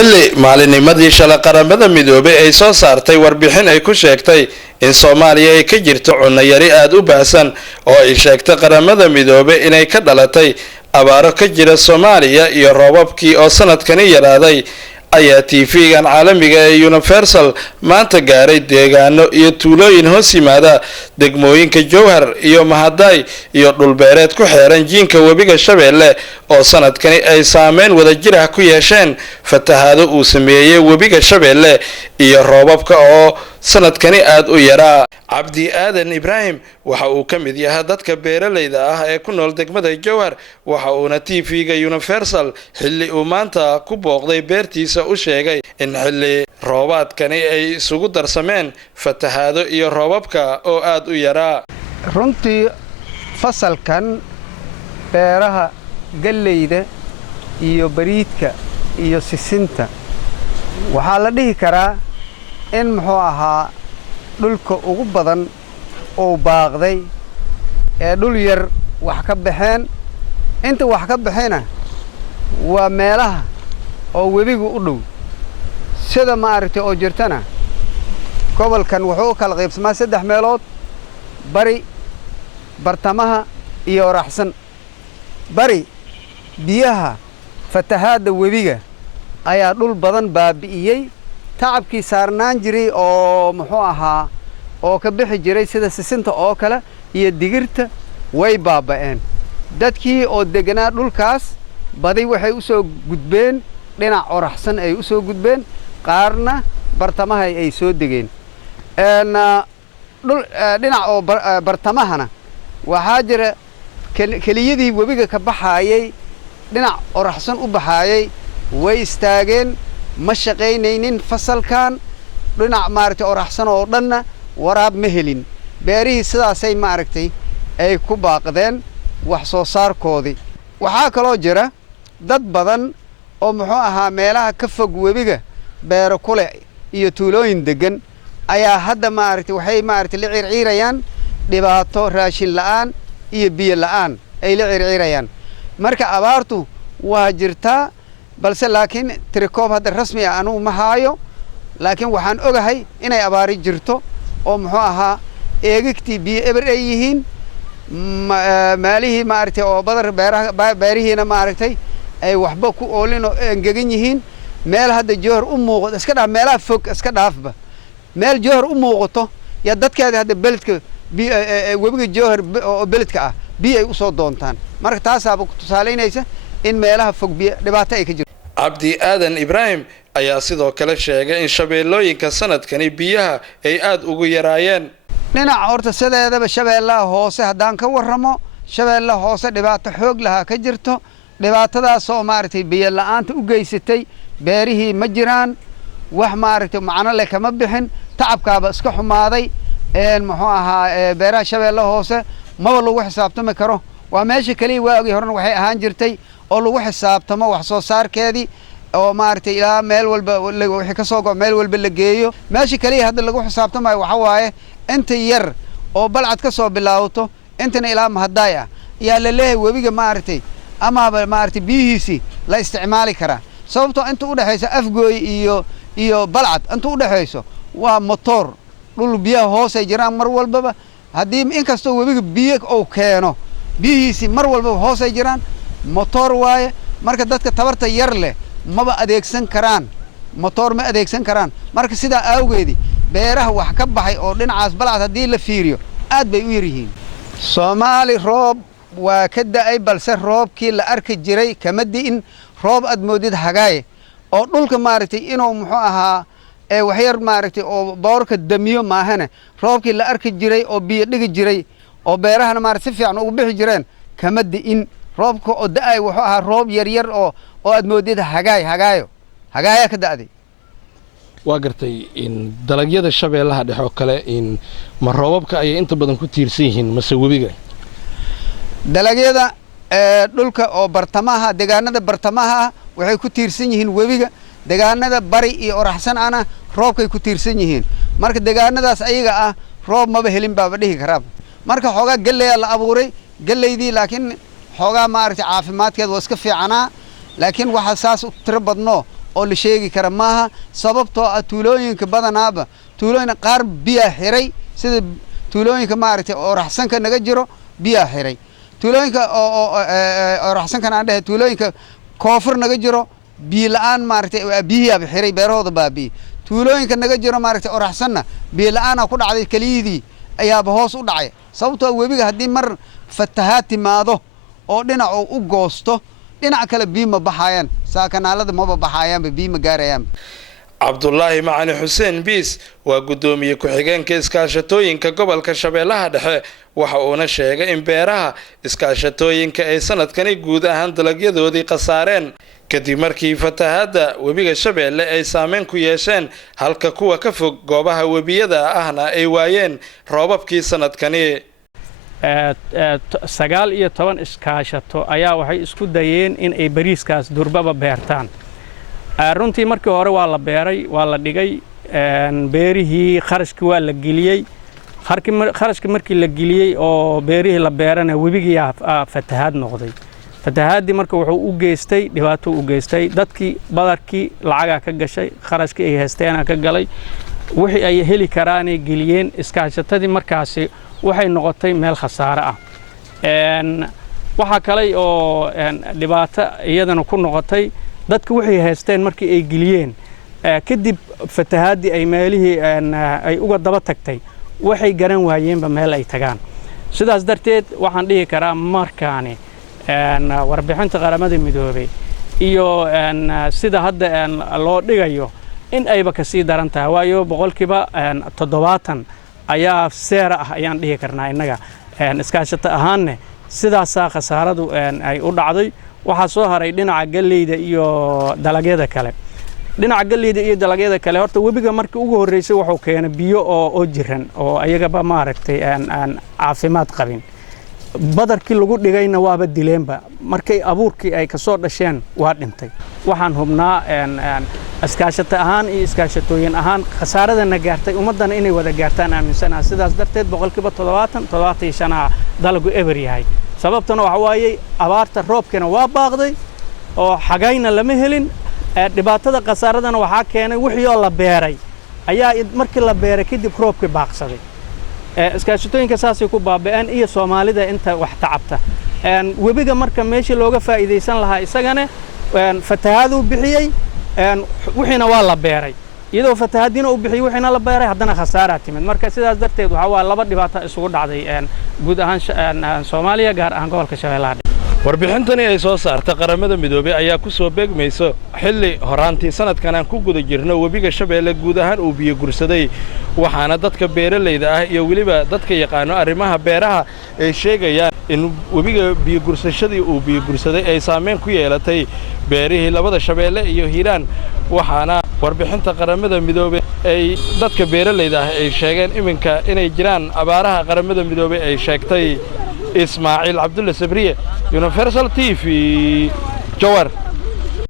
xilli maalinimadii shalay qaramada midoobay ay soo saartay warbixin ay ku sheegtay in Soomaaliya ay ka jirto cunno yari aad u baahsan oo ay sheegtay qaramada midoobay inay ka dhalatay abaaro ka jira Soomaaliya iyo roobabkii oo sanadkani yaraaday ayaa TV-gan caalamiga ee Universal maanta gaaray deegaano iyo tuulooyin hoos yimaada degmooyinka Jowhar iyo Mahaday iyo dhulbeereed ku xeeran jiinka webiga Shabeelle oo sanadkani ay saameyn wadajir ah ku yeesheen fatahaado uu sameeyay webiga Shabeelle iyo roobabka oo sanadkani aad u yaraa. Cabdi Aadan Ibrahim waxa uu ka mid yahay dadka beeralayda ah ee ku nool degmada Jowhar waxa uuna TV-ga Universal xilli uu maanta ku booqday beertiisa u sheegay in xilli roobaadkani ay isugu darsameen fatahaado iyo roobabka oo aad u yaraa. runtii fasalkan beeraha galleyda iyo bariidka iyo sisinta waxaa la dhihi karaa in muxuu ahaa dhulka ugu badan oo baaqday ee dhul yar wax ka baxeen inta wax ka baxayna waa meelaha oo webigu u dhow sida maaragtay oo jirtana gobolkan wuxuu kala qaybsamaa 3 meelood bari bartamaha iyo raxsan bari biyaha fatahaada webiga ayaa dhul badan baabi'iyay tacabkii saarnaan jiray oo muxuu ahaa oo ka bixi jiray sida sisinta oo kale iyo digirta way baaba'een dadkii oo deganaa dhulkaas badi waxay u soo gudbeen dhinac oraxsan ay u soo gudbeen qaarna bartamaha ay soo degeen dhinac oo bartamahana waxaa jira keliyadii webiga ka baxaayay dhinac oraxsan u baxaayay way istaageen ma shaqaynaynin fasalkan dhinac maaragtay oraxsan oo dhanna waraab ma helin beerihii sidaasay maaragtay ay ku baaqdeen wax soo saarkoodii waxaa kaloo jira dad badan oo muxuu ahaa meelaha ka fog webiga beero kule iyo tuulooyin degan ayaa hadda maaragtay waxay maaragtay la circiirayaan dhibaato raashin la'aan iyo biyo la'aan ay la circiirayaan marka abaartu waa jirtaa balse laakiin tirikoob hadda rasmi ah anu ma haayo laakiin waxaan ogahay inay abaari jirto oo muxuu ahaa eegigtii biyo eber ay yihiin maalihii maaragtay oo badar beerihiina maaragtay ay waxba ku oolin oo engegan yihiin meel hadda Jowhar u muuqdo iska dhaaf meelaha fog iska dhaafba meel Jowhar u muuqato ya dadkeeda hadda beledka webiga Jowhar oo beledka ah biyo ay u soo doontaan marka taasaaba ku tusaaleynaysa in meelaha fog biyo dhibaato ay ka jirto. Cabdi Aadan Ibrahim ayaa sidoo kale sheegay in shabeellooyinka sanadkani biyaha ay aad ugu yaraayeen. dhinaca horta sideedaba shabeellaha hoose haddaan ka warramo shabeellaha hoose dhibaato xoog lahaa ka jirto dhibaatadaas oo maaragtay biyo la'aanta u geysatay beerihii ma jiraan wax maaragtay macno leh kama bixin tacabkaaba iska xumaaday muxuu ahaa beeraha shabeellaha hoose maba lagu xisaabtami karo waa meesha kaliya waagii horena waxay ahaan jirtay oo lagu xisaabtamo wax soo saarkeedii oo maaragtay ilaa meel walba wixii ka soo go meel walba la geeyo meesha kaliya hadda lagu xisaabtamayo waxa waaye inta yar oo balcad ka soo bilaawto intana ilaa Mahaday ah yaa la leeyahay webiga maaragtay ama maaragtay biyihiisi la isticmaali karaa sababtoo inta u dhaxaysa Afgooy iyo balcad inta u dhaxayso waa motor dhul biyaha hoos ay jiraan mar walba haddii inkastoo webiga biyo oo keeno biyihiisi mar walba hoos ay jiraan motor waaye marka dadka tabarta yar leh maba adeegsan karaan motor ma adeegsan karaan marka sidaa awgeedii beeraha wax ka baxay oo dhinacaas balcad haddii la fiiriyo aad bay u yar yihiin Soomaali roob waa ka da'ay balse roobkii la arki jiray kama di'in roob aad moodid hagaay oo dhulka maaragtay inuu muxuu ahaa wax yar maaragtay oo boorka damiyo maahane roobkii la arki jiray oo biyo dhigi jiray oo beerahana maaragtay si fiican ugu bixi jireen kama di'in roobka oo da'ay wuxuu ahaa roob yar yar oo aad moodid hagaayo ka da'day waa gartay in dalagyada shabeellaha dhexe oo kale in ma roobabka ay inta badan ku tiirsan yihiin mase webiga dalagyada dhulka oo bartamaha deegaanada bartamaha waxay ku tiirsan yihiin webiga deegaanada bari iyo oraxsan ana roobkay ku tiirsan yihiin marka deegaanadaas ayaga ah roob maba helin baaba dhihi karaa marka xoogaa galley la abuuray galleydii laakiin xoogaa maaragtay caafimaadkeed waa iska fiicanaa laakiin waxa saas u tiro badno oo la sheegi kara maaha sababtoo ah tuulooyinka badanaaba tuulooyin qaar biyaa xiray sida tuulooyinka maaragtay oo raxsanka naga jiro biyaa xiray tuulooyinka oo raxsankan aan dhahay tuulooyinka koonfur naga jiro biyo la'aan maaragtay biyaha xiray beerahooda baabi'i tuulooyinka naga jiro maaragtay oo raxsanna biyo la'aan ku dhacday kaliyadii ayaaba hoos u dhacay sababtoo webiga haddii mar fatahaad timaado oo dhinac u goosto dhinac kale biyo ma baxayaan saakanaalada maba baxayaanba biyo ma gaarayaan cabdullaahi macali xuseen biis waa guddoomiye ku-xigeenka iskaashatooyinka gobolka shabeellaha dhexe waxa uuna sheegay in beeraha iskaashatooyinka ay sanadkani guud ahaan dalagyadoodii khasaareen kadib markii fatahaadda webiga shabeelle ay saameyn ku yeesheen halka kuwa ka fog goobaha webiyada ahna ay waayeen roobabkii sanadkani 19 iskaashato ayaa waxay isku dayeen in ay bariiskaas durbaba beertaan runtii markii hore waa la beeray waa la dhigay beerihii kharashkii waa la geliyey kharashkii markii la geliyey oo beerihii la beerana webigii fatahaad noqday fatahaadii marka wuxuu u geystay dhibaato u geystay dadkii badarkii lacaga ka gashay kharashkii ay haysteen ka galay wixii ay heli karaan ay geliyeen iskaashatadii markaasi waxay noqotay meel khasaare ah waxa kale oo dhibaato iyadana ku noqotay dadku waxay haysteen markii ay geliyeen kadib fatahaadii ay meelihii ay uga daba tagtay waxay garan waayeenba meel ay tagaan sidaas darteed waxaan dhihi karaa markaani warbixinta qaramada midoobay iyo sida hadda loo dhigayo in ayba ka sii daran tahay waayo boqolkiiba 70 ayaa seera ah ayaan dhihi karnaa innaga iskaashato ahaanne sidaasaa khasaaradu ay u dhacday waxaa soo haray dhinaca galleyda iyo dalagyada kale dhinaca galleyda iyo dalagyada kale horta webiga markii ugu horeysay wuxuu keenay biyo oo jiran oo ayagaba maaragtay aan caafimaad qabin badarkii lagu dhigayna waaba dileenba markay abuurkii ay ka soo dhasheen waa dhintay waxaan hubnaa iskaashato ahaan iyo iskaashatooyin ahaan khasaaradana gaartay ummadana inay wada gaartaan aaminsanaa sidaas darteed boqolkiiba 75 dalagu eber yahay sababtuna waxa waaye abaarta roobkana waa baaqday oo xagayna lama helin dhibaatada khasaaradana waxa keenay wixii oo la beeray ayaa markii la beeray kadib roobkii baaqsaday iskaashatooyinka saasay ku baaba'een iyo Soomaalida inta wax tacabta webiga marka meeshii looga faa'iideysan lahaa isagana fatahaadu bixiyay wixiina waa la beeray iyadoo fatahaadina uu bixiyay wixiina la beeray haddana khasaara timid marka sidaas darteed waxa waa laba dhibaato isugu dhacday guud ahaan Soomaaliya gaar ahaan gobolka Shabeellaha warbixintani ay soo saartay qaramada midoobay ayaa ku soo beegmayso xilli horaantii sanadkan aan ku guda jirno webiga Shabeelle guud ahaan uu biyo gursaday waxaana dadka beeralayda ah iyo waliba dadka yaqaan arrimaha beeraha ay sheegayaan in webiga biyo gursashadii uu biyo gursaday ay saameyn ku yeelatay beerihii labada Shabeelle iyo Hiiraan waxaana warbixinta qaramada midoobay ay dadka beeralayda ah ay sheegeen iminka inay jiraan abaaraha qaramada midoobay ay sheegtay إسماعيل عبد الله سبرية يونيفرسال تي في جوار